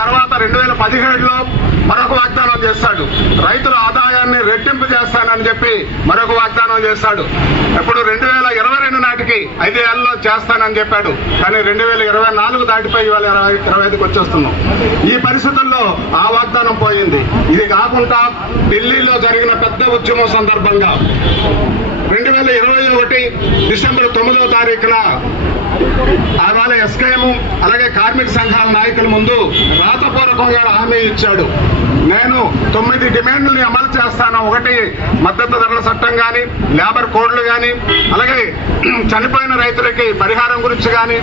తర్వాత 2017లో మరొక వాగ్దానం చేస్తాడు. రైతుల ఆదాయాన్ని రెట్టింపు చేస్తానని చెప్పి మరొక వాగ్దానం చేస్తాడు. ఇప్పుడు 2022 నాటికి 5 ఏళ్లలో చేస్తానని చెప్పాడు. కానీ 2024 దాటిపోయి ఇవాళ 2025కి వచ్చేస్తున్నాం. ఈ పరిస్థితుల్లో ఆ వాగ్దానం పోయింది. ఇది కాకుండా ఢిల్లీలో జరిగిన పెద్ద ఉద్యమం సందర్భంగా 2021 డిసెంబర్ 9వ తారీఖున వాళ్ళ ఎస్కేఎం అలాగే కార్మిక సంఘాల నాయకుల ముందు రాతపూర్వకంగా హామీ ఇచ్చాడు. నేను 9 డిమాండ్లని అమలు చేస్తాను. 1 మద్దతు ధరల చట్టం కానీ, లేబర్ కోడ్లు కానీ, అలాగే చనిపోయిన రైతులకి పరిహారం గురించి కానీ,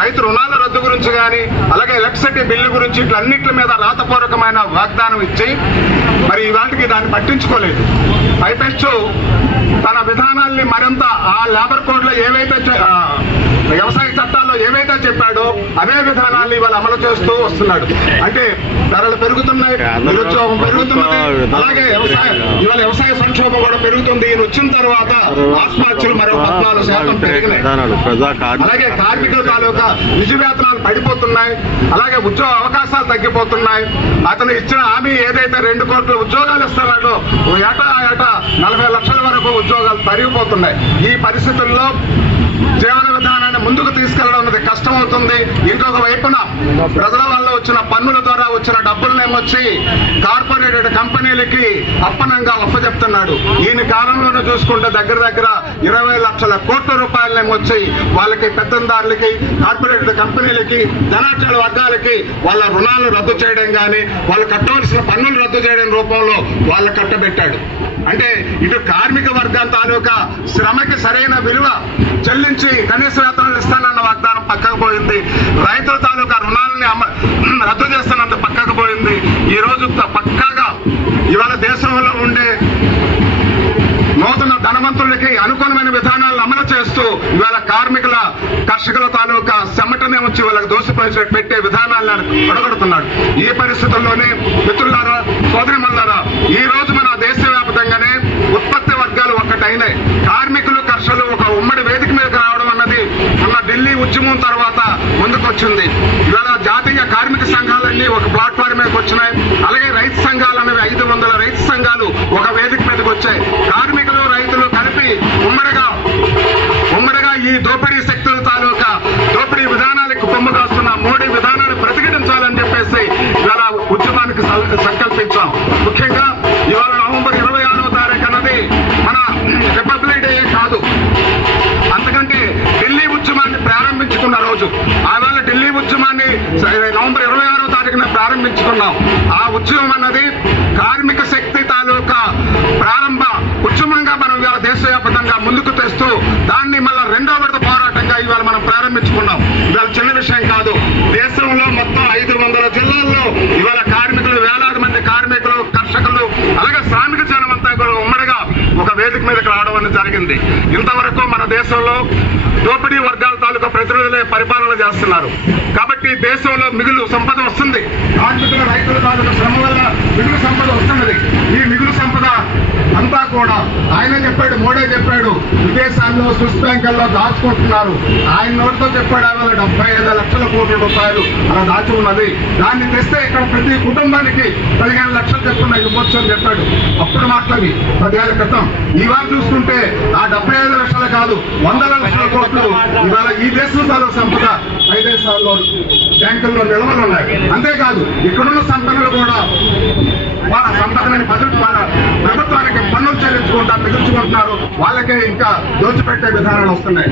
రైతు రుణాల రద్దు గురించి కానీ, అలాగే ఎలక్ట్రిసిటీ బిల్లు గురించి ఇట్లన్నింటి మీద రాతపూర్వకమైన వాగ్దానం ఇచ్చి మరి ఇవాటికి దాన్ని పట్టించుకోలేదు. పైపెచ్చు తన విధానాల్ని మరింత ఆ లేబర్ కోడ్లో ఏవైతే వ్యవసాయ చట్టాల్లో ఏవైతే చెప్పాడో అవే విధానాన్ని ఇవాళ అమలు చేస్తూ వస్తున్నాడు. అంటే ధరలు పెరుగుతున్నాయి, నిరుద్యోగం పెరుగుతున్నది, అలాగే ఇవాళ వ్యవసాయ సంక్షోభం కూడా పెరుగుతుంది. ఈయన వచ్చిన తర్వాత ఆత్మహత్యలు మరో 14% పెరిగినాయి. అలాగే కార్మికుల తాలూకా నిజ వేతనాలు పడిపోతున్నాయి, అలాగే ఉద్యోగ అవకాశాలు తగ్గిపోతున్నాయి. అతను ఇచ్చిన హామీ ఏదైతే 2 కోట్ల ఉద్యోగాలు ఇస్తున్నాడో ఏటా 40 లక్షల వరకు ఉద్యోగాలు పెరిగిపోతున్నాయి. ఈ పరిస్థితుల్లో జీవన విధానాన్ని ముందుకు తీసుకెళ్లడం అనేది కష్టమవుతుంది. ఇంకొక వైపున ప్రజల వల్ల వచ్చిన పన్నుల ద్వారా వచ్చిన డబ్బులనేమొచ్చి కార్పొరేటెడ్ కంపెనీలకి అప్పనంగా అప్పచెప్తున్నాడు. ఈయన కాలంలోనే చూసుకుంటే దగ్గర 20 లక్షల కోట్ల రూపాయలనేమొచ్చి వాళ్ళకి పెత్తందారులకి, కార్పొరేటెడ్ కంపెనీలకి, ధనార్జన వర్గాలకి వాళ్ళ రుణాలు రద్దు చేయడం కానీ, వాళ్ళు కట్టవలసిన పన్నులు రద్దు చేయడం రూపంలో వాళ్ళు కట్టబెట్టాడు. అంటే ఇటు కార్మిక వర్గం తాలూకా శ్రమకి సరైన విలువ చెల్లించి కనీస వేతనాలు ఇస్తానన్న వాగ్దానం పక్కకు పోయింది. రైతుల తాలూకా రుణాలని రద్దు చేస్తానంత పక్కకు పోయింది. ఈ రోజు పక్కాగా ఇవాళ దేశంలో ఉండే నూతన ధనవంతులకి అనుకూలమైన విధానాలను అమలు చేస్తూ ఇవాళ కర్షకుల తాలూకా చెమటనే వచ్చి వాళ్ళకి దోషిపోయి పెట్టే విధానాలను పడగొడుతున్నాడు. ఈ పరిస్థితుల్లోనే మిత్రులారా, సోదరిమల్లారా, ఈ రోజు మన దేశవ్యాప్తంగానే ఉత్పత్తి వర్గాలు ఒక్కటైనాయి. కార్మికులు, కర్షకులు ఒక ఉమ్మడి వేదిక మీదకి రావడం అన్నది మొన్న ఢిల్లీ ఉద్యమం తర్వాత ముందుకొచ్చింది. ఇవాళ జాతీయ కార్మిక సంఘాలన్నీ ఒక ప్లాట్ఫామ్ మీదకి వచ్చినాయి. అలాగే రైతు సంఘాలు అనేవి 500 రైతు సంఘాలు ఒక వేదిక మీదకి వచ్చాయి. కార్మికులు, రైతులు కలిపి ఉమ్మడిగా ఈ దోపిడీ శక్తుల తాలూకా దోపిడీ విధానాలకు కొమ్ము కాస్తున్న మోడీ విధానాన్ని ప్రతిఘటించాలని చెప్పేసి ఇవాళ ఉద్యమానికి సంకల్పించాం. ముఖ్యంగా ఇవాళ నవంబర్ 26వ తారీఖు అన్నది మన రిపబ్లిక్ డే కాదు, అంతకంటే ఢిల్లీ ఉద్యమాన్ని ప్రారంభించుకున్న రోజు. ఆవేళ ఢిల్లీ ఉద్యమాన్ని నవంబర్ 26వ తారీఖున ప్రారంభించుకున్నాం. ఆ ఉద్యమం అన్నది కార్మిక శక్తి తాలూకా ప్రారంభ ఉద్యమంగా మనం ఇవాళ దేశవ్యాప్తంగా ముందుకు తెస్తూ దాన్ని మళ్ళా 2వ విడత పోరాటంగా ఇవాళ మనం ప్రారంభించుకున్నాం. ఇవాళ చిన్న విషయం కాదు. దేశంలో మొత్తం 500 జిల్లాల్లో ఇవాళ కార్మికులు, వేలాది మంది కార్మికులు, కర్షకులు, అలాగే శ్రామిక జనం అంతా కూడా ఉమ్మడిగా ఒక వేదిక మీదకి రావడం అనేది జరిగింది. ఇంతవరకు మన దేశంలో దోపిడీ వర్గాల తాలూకా ప్రతినిధులే పరిపాలన చేస్తున్నారు. కాబట్టి దేశంలో మిగులు సంపద వస్తుంది. కార్మికుల, రైతుల తాలూకా శ్రమ వల్ల మిగులు సంపద వస్తున్నది. ఈ మిగులు సంపద అంతా కూడా ఆయన చెప్పాడు, మోడీ చెప్పాడు, విదేశాల్లో స్విస్ బ్యాంకుల్లో దాచుకుంటున్నారు. ఆయన నోటితో చెప్పాడు ఆయన 75 లక్షల కోట్ల రూపాయలు అలా దాచి ఉన్నది. దాన్ని తెస్తే ఇక్కడ ప్రతి కుటుంబానికి 15 లక్షలు చెప్పున ఇవ్వచ్చు అని చెప్పాడు. అప్పుడు మాట్లాడి 10 ఏళ్ల క్రితం. ఇవాళ చూసుకుంటే ఆ 75 లక్షలు కాదు, 100 లక్షల కోట్లు ఇవాళ ఈ దేశంలో సంపద విదేశాల్లో బ్యాంకుల్లో నిల్వలు ఉన్నాయి. అంతేకాదు ఇక్కడున్న సంపదలు కూడా వాళ్ళ సంపదని ప్రభుత్వానికి పన్నులు చెల్లించుకుంటా మిగుల్చుకుంటున్నారు. వాళ్ళకే ఇంకా దోచిపెట్టే విధానాలు వస్తున్నాయి.